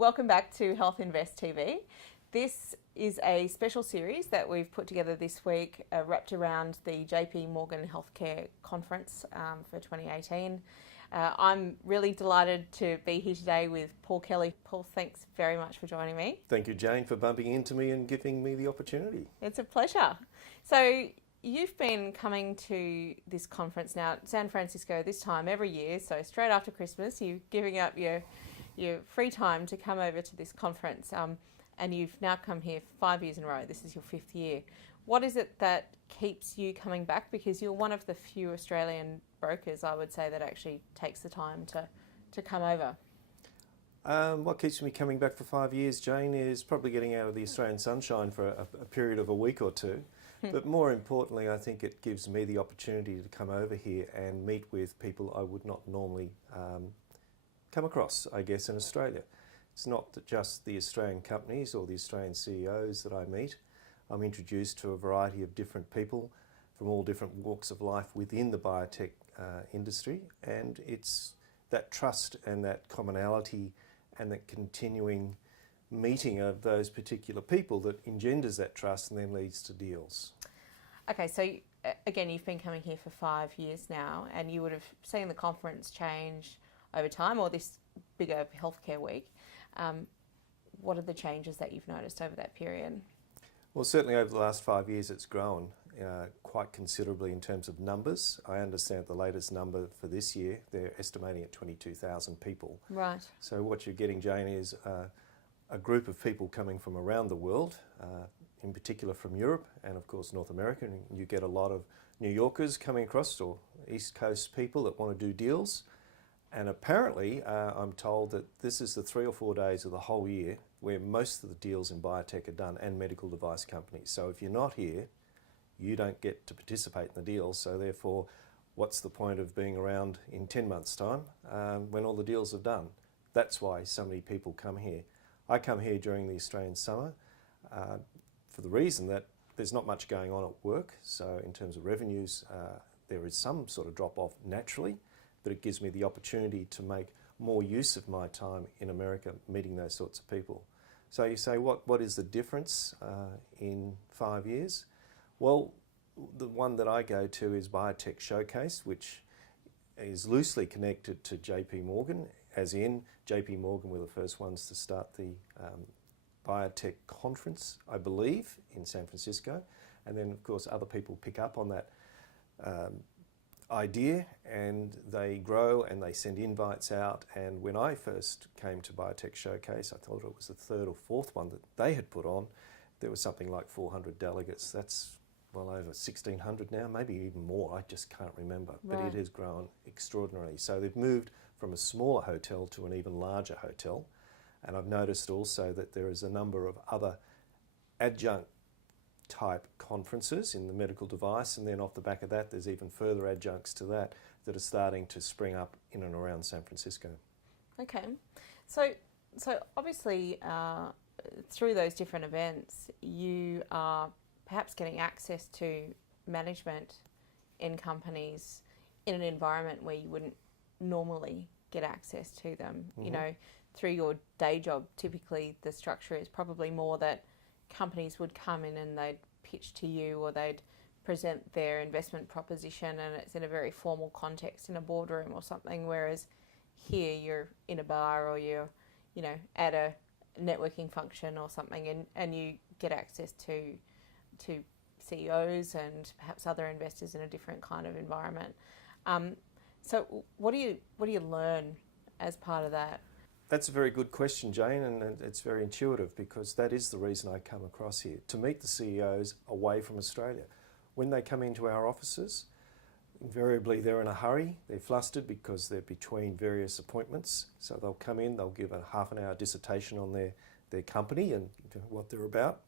Welcome back to Health Invest TV. This is a special series that we've put together this week, wrapped around the JP Morgan Healthcare Conference for 2018. I'm really delighted to be here today with Paul Kelly. Paul, thanks very much for joining me. Thank you, Jane, for bumping into me and giving me the opportunity. It's a pleasure. So you've been coming to this conference now, San Francisco, this time every year. So straight after Christmas, you're giving up your free time to come over to this conference. And you've now come here 5 years in a row. This is your 5th year. What is it that keeps you coming back? Because you're one of the few Australian brokers, I would say, that actually takes the time to come over. What keeps me coming back for 5 years, Jane, is probably getting out of the Australian sunshine for a period of a week or two. But more importantly, I think it gives me the opportunity to come over here and meet with people I would not normally come across, I guess, in Australia. It's not just the Australian companies or the Australian CEOs that I meet. I'm introduced to a variety of different people from all different walks of life within the biotech industry, and it's that trust and that commonality and that continuing meeting of those particular people that engenders that trust and then leads to deals. Okay, so again, you've been coming here for 5 years now, and you would have seen the conference change over time, or this bigger healthcare week. What are the changes that you've noticed over that period? Well, certainly over the last 5 years it's grown quite considerably in terms of numbers. I understand the latest number for this year, they're estimating at 22,000 people. Right. So what you're getting, Jane, is a group of people coming from around the world, in particular from Europe and of course North America. And you get a lot of New Yorkers coming across, or East Coast people that want to do deals. And apparently, I'm told that this is the 3 or 4 days of the whole year where most of the deals in biotech are done, and medical device companies. So if you're not here, you don't get to participate in the deals. So therefore, what's the point of being around in 10 months' time when all the deals are done? That's why so many people come here. I come here during the Australian summer for the reason that there's not much going on at work. So in terms of revenues, there is some sort of drop-off naturally, but it gives me the opportunity to make more use of my time in America meeting those sorts of people. So you say, what is the difference in 5 years? Well, the one that I go to is Biotech Showcase, which is loosely connected to JP Morgan, as in JP Morgan were the first ones to start the biotech conference, I believe, in San Francisco. And then, of course, other people pick up on that idea, and they grow and they send invites out. And when I first came to Biotech Showcase, I thought it was the 3rd or 4th one that they had put on. There was something like 400 delegates. That's well over 1,600 now, maybe even more. I just can't remember. Right. But it has grown extraordinarily. So they've moved from a smaller hotel to an even larger hotel. And I've noticed also that there is a number of other adjunct type conferences in the medical device, and then off the back of that there's even further adjuncts to that that are starting to spring up in and around San Francisco. Okay, so obviously through those different events you are perhaps getting access to management in companies in an environment where you wouldn't normally get access to them. Mm-hmm. You know, through your day job, typically the structure is probably more that companies would come in and they'd pitch to you, or they'd present their investment proposition, and it's in a very formal context in a boardroom or something, whereas here you're in a bar, or you're, you know, at a networking function or something, and you get access to CEOs and perhaps other investors in a different kind of environment. So what do you learn as part of that? That's a very good question, Jane, and it's very intuitive, because that is the reason I come across here, to meet the CEOs away from Australia. When they come into our offices, invariably they're in a hurry, they're flustered because they're between various appointments. So they'll come in, they'll give a half an hour dissertation on their company and what they're about.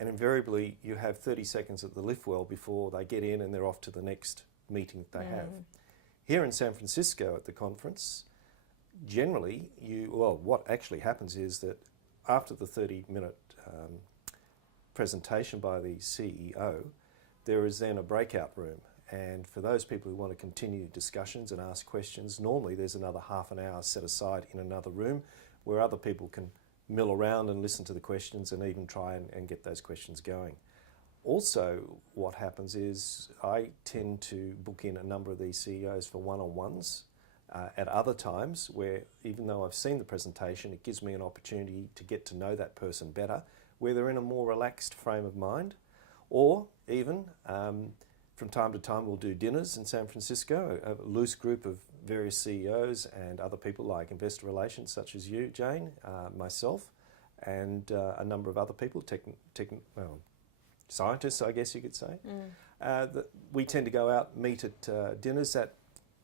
And invariably you have 30 seconds at the lift well before they get in and they're off to the next meeting that they have. Here in San Francisco at the conference, generally, what actually happens is that after the 30-minute presentation by the CEO, there is then a breakout room. And for those people who want to continue discussions and ask questions, normally there's another half an hour set aside in another room where other people can mill around and listen to the questions and even try and get those questions going. Also, what happens is I tend to book in a number of these CEOs for one-on-ones at other times where, even though I've seen the presentation, it gives me an opportunity to get to know that person better, where they're in a more relaxed frame of mind. Or even, from time to time, we'll do dinners in San Francisco, a loose group of various CEOs and other people like investor relations, such as you, Jane, myself, and a number of other people, scientists, I guess you could say. We tend to go out, meet at dinners. That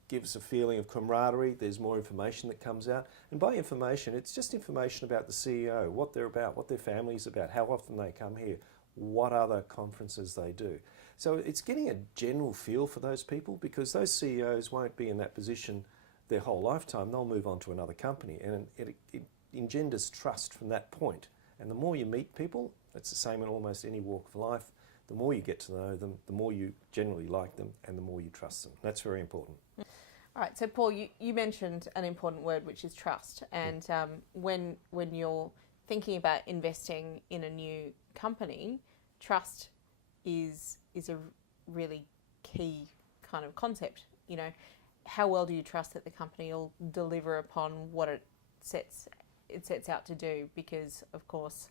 gives a feeling of camaraderie. There's more information that comes out. And by information, it's just information about the CEO, what they're about, what their family's about, how often they come here, what other conferences they do. So it's getting a general feel for those people, because those CEOs won't be in that position their whole lifetime. They'll move on to another company, and it engenders trust from that point. And the more you meet people, it's the same in almost any walk of life, the more you get to know them, the more you generally like them, and the more you trust them. That's very important. All right, so Paul, you mentioned an important word, which is trust. And when you're thinking about investing in a new company, trust is a really key kind of concept. You know, how well do you trust that the company will deliver upon what it sets out to do? Because, of course,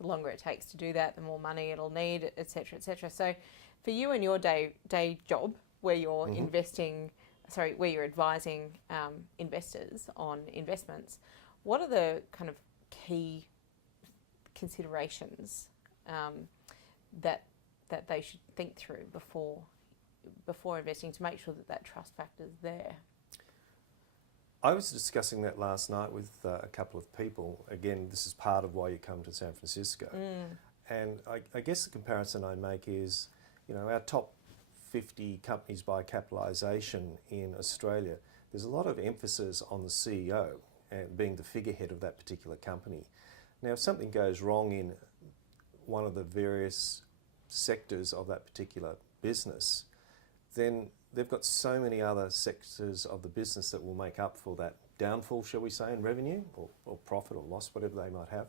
the longer it takes to do that, the more money it'll need, etc., etc. So, for you and your day job, where you're where you're advising investors on investments, what are the kind of key considerations that they should think through before investing to make sure that trust factor is there? I was discussing that last night with a couple of people. Again, this is part of why you come to San Francisco. And I guess the comparison I make is, our top 50 companies by capitalisation in Australia, there's a lot of emphasis on the CEO and being the figurehead of that particular company. Now, if something goes wrong in one of the various sectors of that particular business, then they've got so many other sectors of the business that will make up for that downfall, shall we say, in revenue or profit or loss, whatever they might have.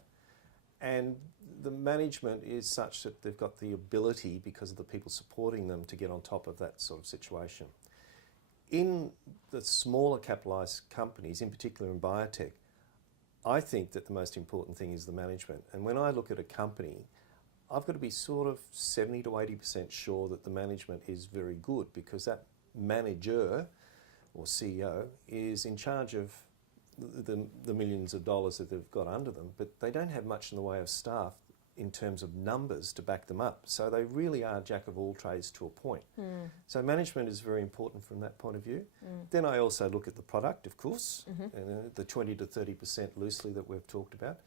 And the management is such that they've got the ability, because of the people supporting them, to get on top of that sort of situation. In the smaller capitalised companies, in particular in biotech, I think that the most important thing is the management. And when I look at a company, I've got to be sort of 70 to 80% sure that the management is very good, because that manager or CEO is in charge of the millions of dollars that they've got under them, but they don't have much in the way of staff in terms of numbers to back them up. So they really are jack of all trades to a point. So management is very important from that point of view. Then I also look at the product, of course, the 20 to 30% loosely that we've talked about.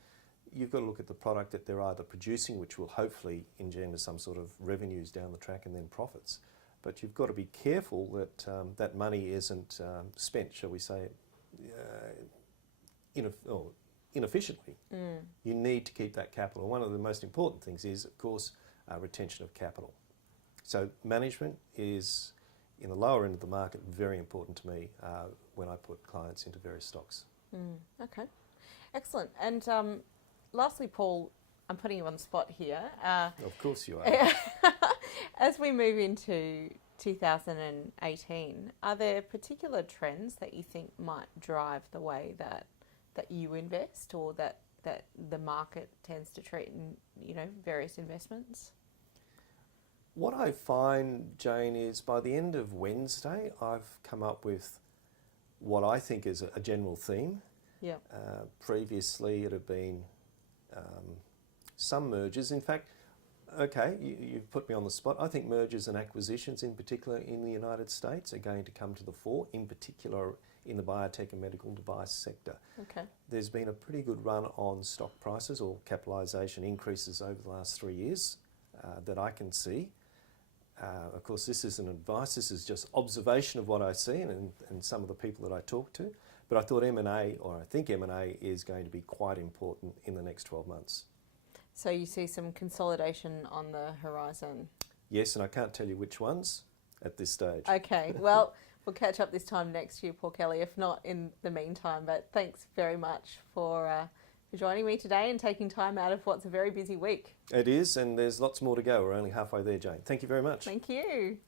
You've got to look at the product that they're either producing, which will hopefully engender some sort of revenues down the track and then profits. But you've got to be careful that that money isn't spent, shall we say, inefficiently. You need to keep that capital. One of the most important things is, of course, retention of capital. So management is, in the lower end of the market, very important to me when I put clients into various stocks. Okay, excellent. And lastly, Paul, I'm putting you on the spot here. Of course you are. As we move into 2018, are there particular trends that you think might drive the way that you invest, or that the market tends to treat in various investments? What I find, Jane, is by the end of Wednesday, I've come up with what I think is a general theme. Yeah. Previously, it had been some mergers. In fact, you've put me on the spot. I think mergers and acquisitions, in particular in the United States, are going to come to the fore, in particular in the biotech and medical device sector. Okay. There's been a pretty good run on stock prices or capitalisation increases over the last 3 years that I can see. Of course, this isn't advice, this is just observation of what I see and some of the people that I talk to. But I thought I think M&A is going to be quite important in the next 12 months. So you see some consolidation on the horizon? Yes, and I can't tell you which ones at this stage. Okay, well, we'll catch up this time next year, Paul Kelly, if not in the meantime. But thanks very much for for joining me today and taking time out of what's a very busy week. It is, and there's lots more to go. We're only halfway there, Jane. Thank you very much. Thank you.